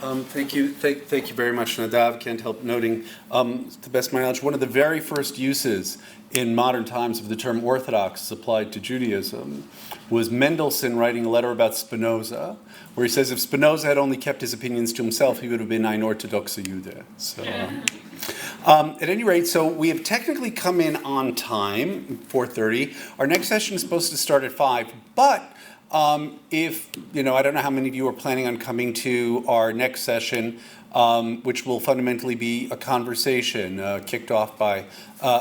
Thank you very much, Nadav. Can't help noting, to the best of my knowledge, one of the very first uses in modern times of the term Orthodox applied to Judaism was Mendelssohn writing a letter about Spinoza, where he says if Spinoza had only kept his opinions to himself, he would have been ein orthodoxer Jude. So, at any rate, so we have technically come in on time, 4:30. Our next session is supposed to start at 5, but if, I don't know how many of you are planning on coming to our next session, which will fundamentally be a conversation kicked off by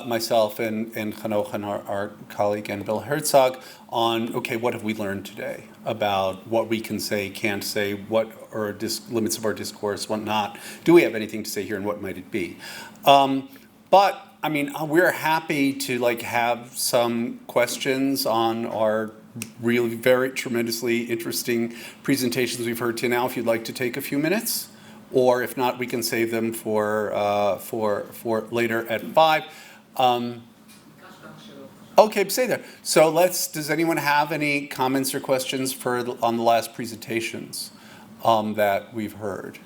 myself and Chanoch, our colleague, and Bill Herzog on, what have we learned today about what we can say, can't say, what are limits of our discourse, what not. Do we have anything to say here, and what might it be? But we're happy to have some questions on our really very tremendously interesting presentations we've heard to now. If you'd like to take a few minutes, or if not, we can save them for later at 5. Okay, stay there. So does anyone have any comments or questions on the last presentations that we've heard?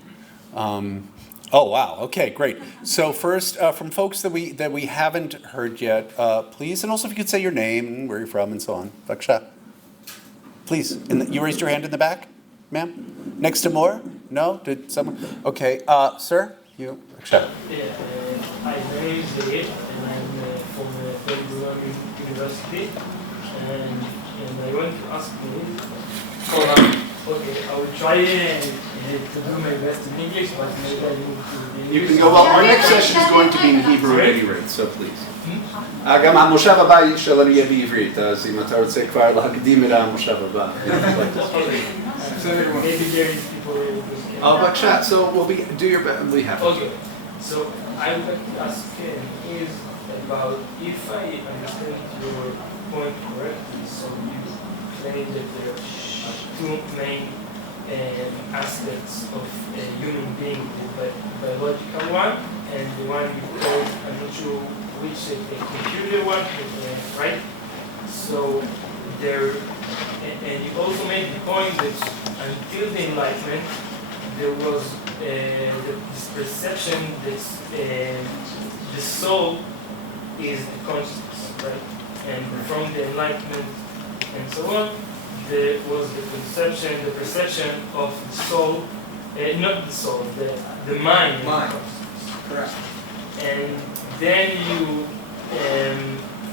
Oh wow. Okay, great. So first, from folks that we haven't heard yet, please, and also if you could say your name and where you're from and so on. Baksha. Please. You raised your hand in the back, ma'am. Next to more? No? Did someone? Okay, sir. You. Baksha. Yeah. My name is Dave, and I'm from Ben-Gurion University, and I want to ask you. Okay, I will try to do my best in English, but maybe I need to. You can go. Well, our next session is going to be in Hebrew at any rate, so please. גם המושב הבא שלנו יהיה בעברית, אז אם אתה רוצה כבר להקדים את המושב הבא. Maybe there is people. But chat, so do your best. We have. Okay, so I would like to ask is about if I understand your point correctly. So you claim that there are two main aspects of a human being: the biological one and the one you call, I'm not sure which, the computer one, right? So there, and you also made the point that until the Enlightenment, there was this perception that the soul is the consciousness, right? And from the Enlightenment and so on, there was the perception of the soul, not the soul, the mind. Mind. Correct. And then you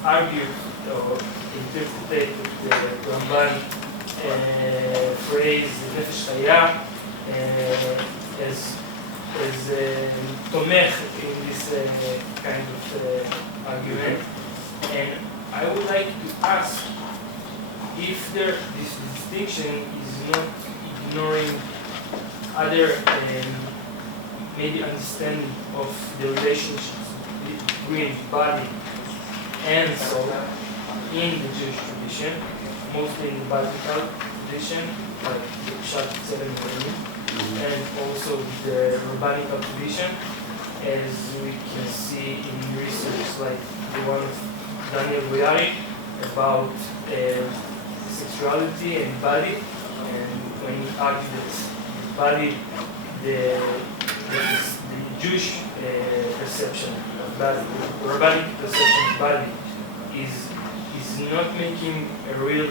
argued or interpreted the Ramban phrase Nefesh Chaya as tomech in this kind of argument. And I would like to ask if this distinction is not ignoring other maybe understanding of the relationships between body and soul in the Jewish tradition, mostly in the biblical tradition, like the Pshat 7 and also the rabbinical tradition, as we can see in research like the one of Daniel Boyarik about sexuality and body, and when he argued that body, the Jewish perception of body, the rabbinic perception of body is not making a real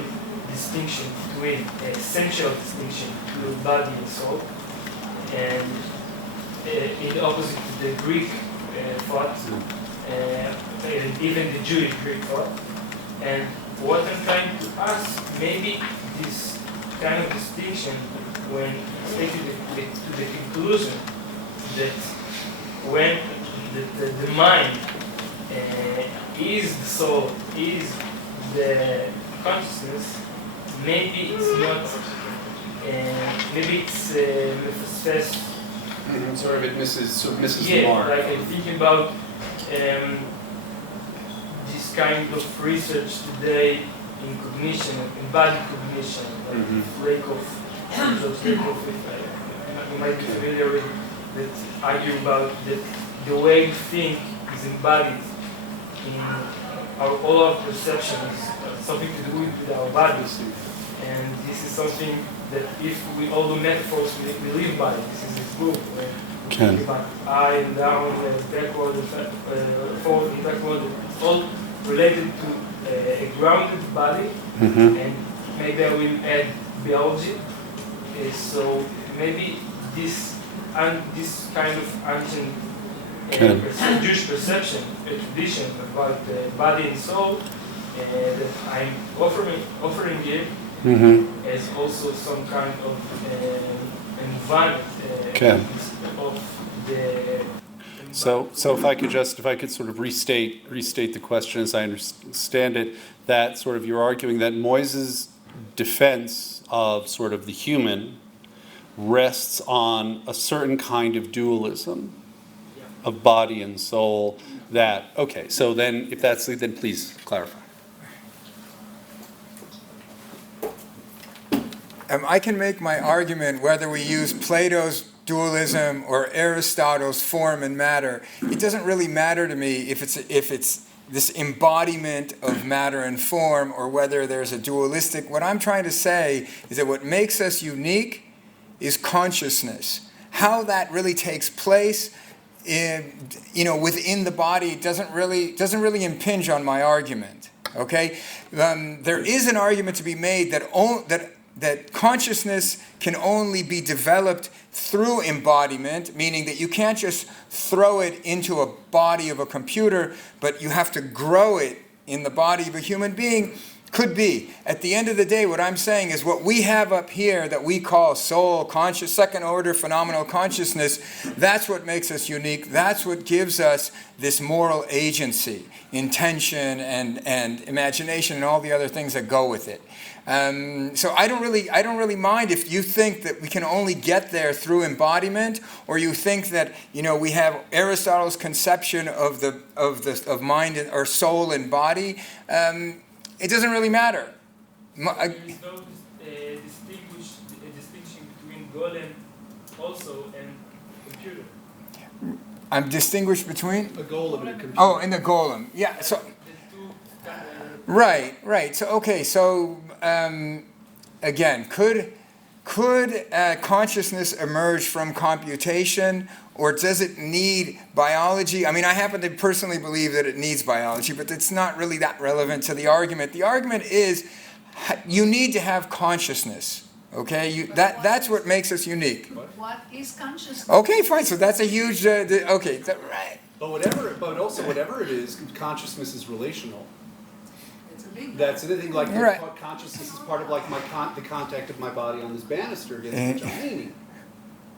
distinction between, an essential distinction between body and soul, and in the opposite to the Greek thought, and even the Jewish Greek thought. And what I'm trying to ask, maybe this kind of distinction, when it's to the conclusion that when the mind is the soul, is the consciousness, maybe it's not, maybe it's mefasfes. Sort of it misses the yeah, mark. like I'm thinking about this kind of research today in cognition, in body cognition, like Lakoff, you might be familiar with, that argue about that the way we think is embodied in all our perceptions, something to do with our bodies, and this is something that if we all do metaphors, we live by. This is his book. Okay. About eye and down, backward, forward and backward. It's all related to a grounded body, and maybe I will add biology. So maybe this kind of ancient Jewish perception, a tradition about body and soul that I'm offering here as also some kind of environment of the. So if I could sort of restate the question as I understand it, that sort of you're arguing that Moises' defense of sort of the human rests on a certain kind of dualism of body and soul. That okay. So then, if that's then, please clarify. I can make my argument whether we use Plato's dualism or Aristotle's form and matter. It doesn't really matter to me if it's this embodiment of matter and form or whether there's a dualistic. What I'm trying to say is that what makes us unique is consciousness. How that really takes place within the body doesn't really impinge on my argument. Okay, there is an argument to be made that consciousness can only be developed through embodiment, meaning that you can't just throw it into a body of a computer, but you have to grow it in the body of a human being. Could be. At the end of the day, what I'm saying is what we have up here that we call soul, conscious, second order phenomenal consciousness, that's what makes us unique. That's what gives us this moral agency, intention and imagination and all the other things that go with it. So I don't really mind if you think that we can only get there through embodiment, or you think that we have Aristotle's conception of mind or soul and body. It doesn't really matter. There is no distinction between golem also and computer. I'm distinguished between? A golem and a computer. Oh, and the golem. Yeah. So. Right. So again, could consciousness emerge from computation, or does it need biology? I mean, I happen to personally believe that it needs biology, but it's not really that relevant to the argument. The argument is you need to have consciousness. Okay, that's what makes us unique. What is consciousness? Okay, fine. So that's a huge. Right. But whatever it is, consciousness is relational. That's anything like consciousness is part of like the contact of my body on this banister against which I'm leaning,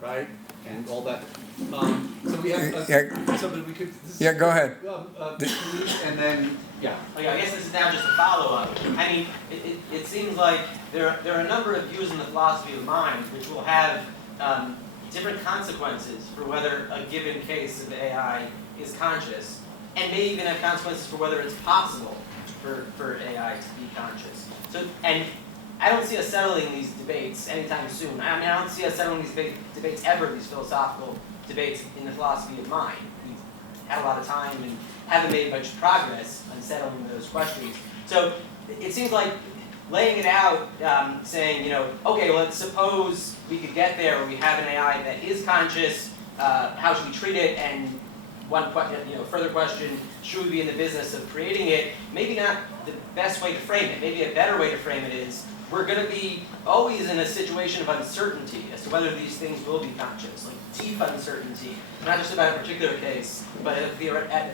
right? And all that. So we have somebody we could. Go ahead. And then I guess this is now just a follow-up. I mean, it seems like there are a number of views in the philosophy of mind which will have different consequences for whether a given case of AI is conscious, and may even have consequences for whether it's possible for AI to be conscious. So, and I don't see us settling these debates anytime soon. I mean, I don't see us settling these debates ever, these philosophical debates in the philosophy of mind. We've had a lot of time and haven't made much progress on settling those questions. So it seems like laying it out, saying, okay, let's suppose we could get there where we have an AI that is conscious, how should we treat it? And one further question, should we be in the business of creating it? Maybe not the best way to frame it. Maybe a better way to frame it is we're going to be always in a situation of uncertainty as to whether these things will be conscious, like deep uncertainty, not just about a particular case, but at the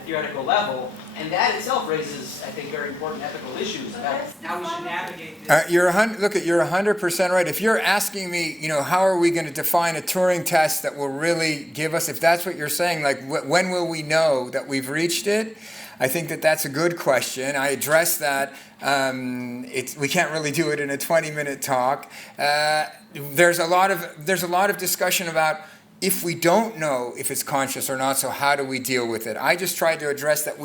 theoretical level. And that itself raises, I think, very important ethical issues about how we should navigate this. You're 100% right. If you're asking me, how are we going to define a Turing test that will really give us, if that's what you're saying, like when will we know that we've reached it? I think that's a good question. I addressed that. We can't really do it in a 20-minute talk. There's a lot of discussion about if we don't know if it's conscious or not, so how do we deal with it? I just tried to address that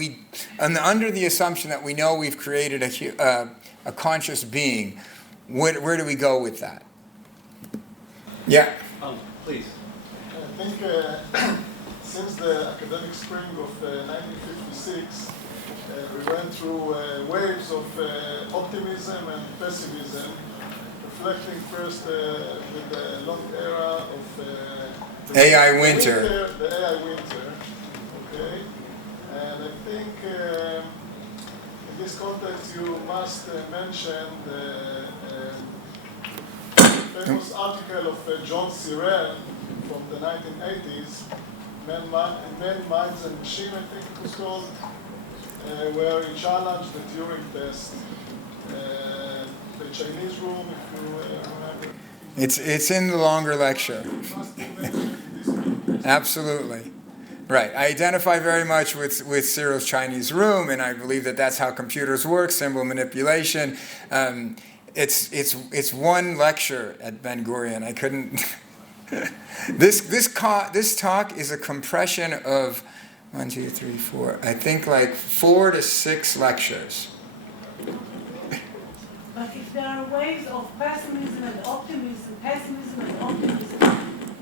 under the assumption that we know we've created a conscious being. Where do we go with that? Yeah. Please. I think since the academic spring of 1956, we went through waves of optimism and pessimism. The reflecting first with the long era of AI winter. The AI winter, okay? And I think in this context you must mention the famous article of John Cyril from the 1980s, Men, Minds and Machine, I think it was called, where he challenged the Turing test. The Chinese room, if you remember. It's in the longer lecture. Absolutely. Right. I identify very much with Cyril's Chinese room, and I believe that that's how computers work, symbol manipulation. It's one lecture at Ben Gurion. I couldn't... This talk is a compression of 1, 2, 3, 4, I think like 4 to 6 lectures. But if there are waves of pessimism and optimism, pessimism and optimism,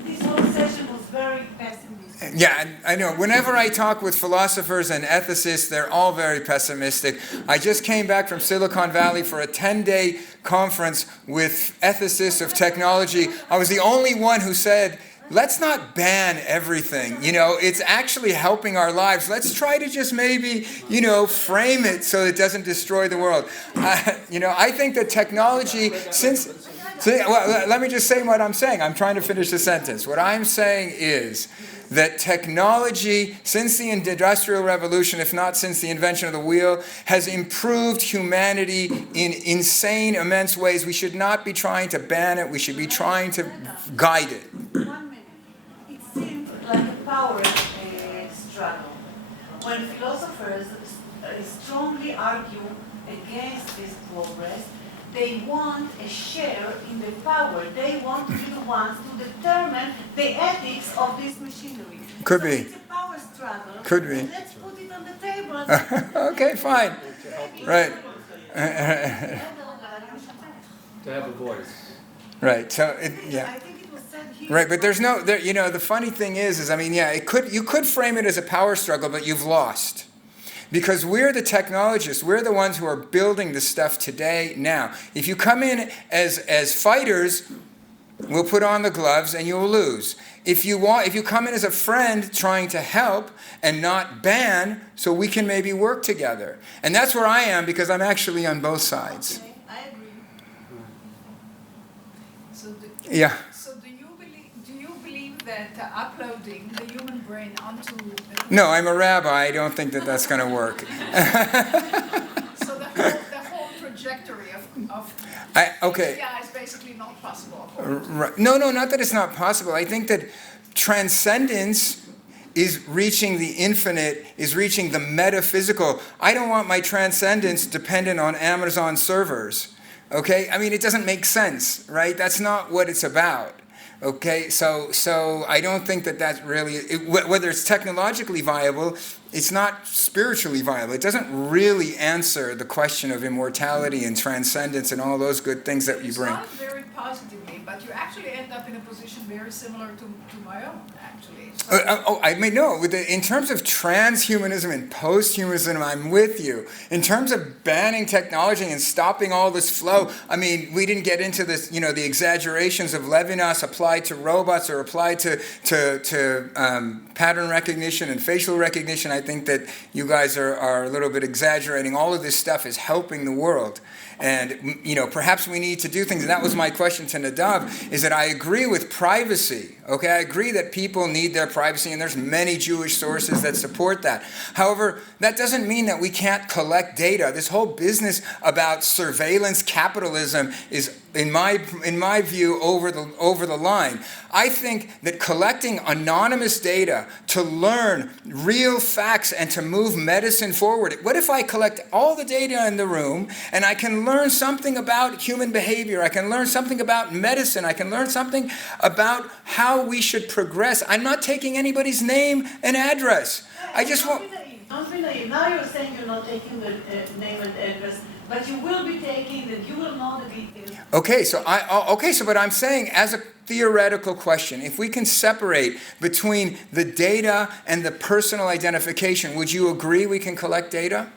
this whole session was very pessimistic. Yeah, I know. Whenever I talk with philosophers and ethicists, they're all very pessimistic. I just came back from Silicon Valley for a 10-day conference with ethicists of technology. I was the only one who said, let's not ban everything. You know, it's actually helping our lives. Let's try to just maybe, you know, frame it so it doesn't destroy the world. You know, I think that technology, well, let me just say what I'm saying. I'm trying to finish the sentence. What I'm saying is that technology, since the Industrial Revolution, if not since the invention of the wheel, has improved humanity in insane, immense ways. We should not be trying to ban it. We should be trying to guide it. 1 minute. It seems like a power struggle. When philosophers strongly argue against this progress, they want a share in the power. They want to be the ones to determine the ethics of this machinery. Could so be. It's a power struggle. Could be. Let's put it on the table. Okay, fine. Right. To have a voice. Right. So, yeah. I think it was said here. Right, but there's no, you know, the funny thing is I mean, yeah, you could frame it as a power struggle, but you've lost. Because we're the technologists, we're the ones who are building the stuff today, now. If you come in as fighters, we'll put on the gloves and you'll lose. If you come in as a friend trying to help and not ban, so we can maybe work together. And that's where I am, because I'm actually on both sides. Okay, I agree. Yeah. So do you believe that uploading the human brain onto the No, I'm a rabbi. I don't think that that's going to work. so the whole trajectory of Okay. AI is basically not possible. Right. No, not that it's not possible. I think that transcendence is reaching the infinite, is reaching the metaphysical. I don't want my transcendence dependent on Amazon servers. Okay? I mean, it doesn't make sense, right? That's not what it's about. Okay, so I don't think that that's really, whether it's technologically viable, it's not spiritually viable. It doesn't really answer the question of immortality and transcendence and all those good things that you bring. It's not very positively, but you actually end up in a position very similar to my own, actually. So I mean, no, in terms of transhumanism and posthumanism, I'm with you. In terms of banning technology and stopping all this flow, I mean, we didn't get into this, you know, the exaggerations of Levinas applied to robots or applied to pattern recognition and facial recognition. I think that you guys are a little bit exaggerating. All of this stuff is helping the world. And, you know, perhaps we need to do things. And that was my question to Nadav, is that I agree with privacy. Okay, I agree that people need their privacy, and there's many Jewish sources that support that. However, that doesn't mean that we can't collect data. This whole business about surveillance capitalism is, in my view, over the line. I think that collecting anonymous data to learn real facts and to move medicine forward. What if I collect all the data in the room and I can learn something about human behavior, I can learn something about medicine, I can learn something about how we should progress. I'm not taking anybody's name and address. I just want... Don't be naive. Now you're saying you're not taking the name and address, but you will be taking that. You will know the details. Okay, so but I'm saying, as a theoretical question, if we can separate between the data and the personal identification, would you agree we can collect data?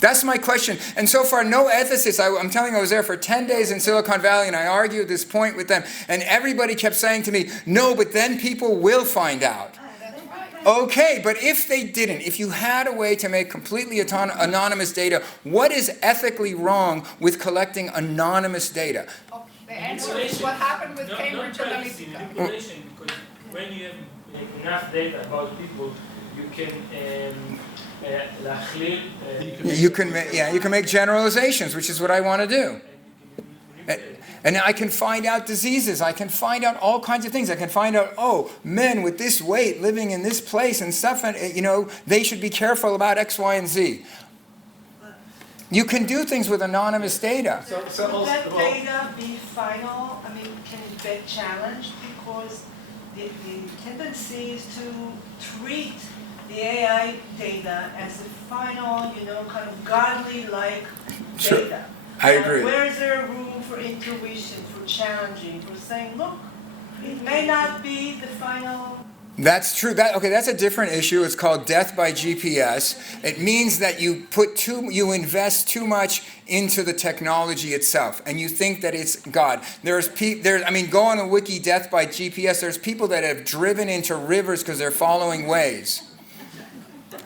That's my question. And so far, no ethicists, I'm telling you, I was there for 10 days in Silicon Valley, and I argued this point with them, and everybody kept saying to me, no, but then people will find out. That's right. Okay, but if they didn't, if you had a way to make completely anonymous data, what is ethically wrong with collecting anonymous data? Oh, the answer is what happened with Cambridge privacy, Analytica. manipulation, because when you have enough data about people, you can להכליל, You can make generalizations, which is what I want to do. And I can find out diseases. I can find out all kinds of things. I can find out, oh, men with this weight living in this place and stuff, and they should be careful about X, Y, and Z. You can do things with anonymous data. Would that data be final? I mean, can it be challenged? Because the tendency is to treat the AI data as a final, kind of godly-like Sure. data. I agree. Where is there room for intuition, for challenging, for saying, look, it may not be the final. That's true. That's a different issue. It's called death by GPS. It means that you invest too much into the technology itself, and you think that it's God. Go on a wiki, death by GPS. There's people that have driven into rivers because they're following Waze.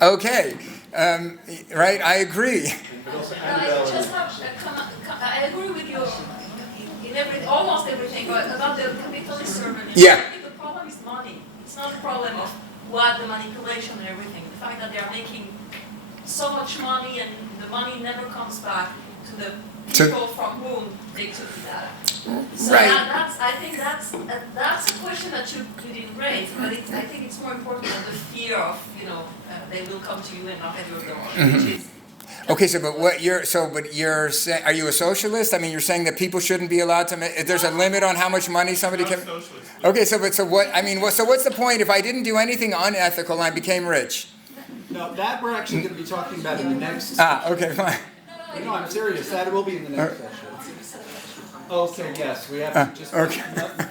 Okay, right? I agree. I just have I agree with you in almost everything about the capitalist servant. Yeah. I think the problem is money. It's not a problem of what the manipulation and everything. The fact that they are making so much money and the money never comes back to the people from whom they took the data. So Right. I think that's a question that you didn't raise, but I think it's more important than the fear of they will come to you and knock at your door, which is. Okay, but you're saying, are you a socialist? I mean, you're saying that people shouldn't be allowed to make, there's a limit on how much money somebody can. Okay, so what's the point if I didn't do anything unethical and I became rich? No, that we're actually going to be talking about in the next. Okay, fine. No, I'm serious. That will be in the next session. Okay, yes, we have to just Okay.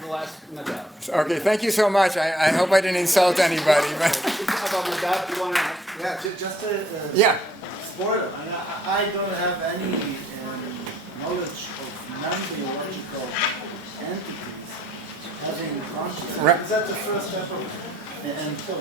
the last Nadav. Okay, thank you so much. I hope I didn't insult anybody. But About Nadav, you want to? Yeah, just a yeah. spoiler. I don't have any knowledge of non-biological entities having consciousness. Right. Is that the first step of it? And so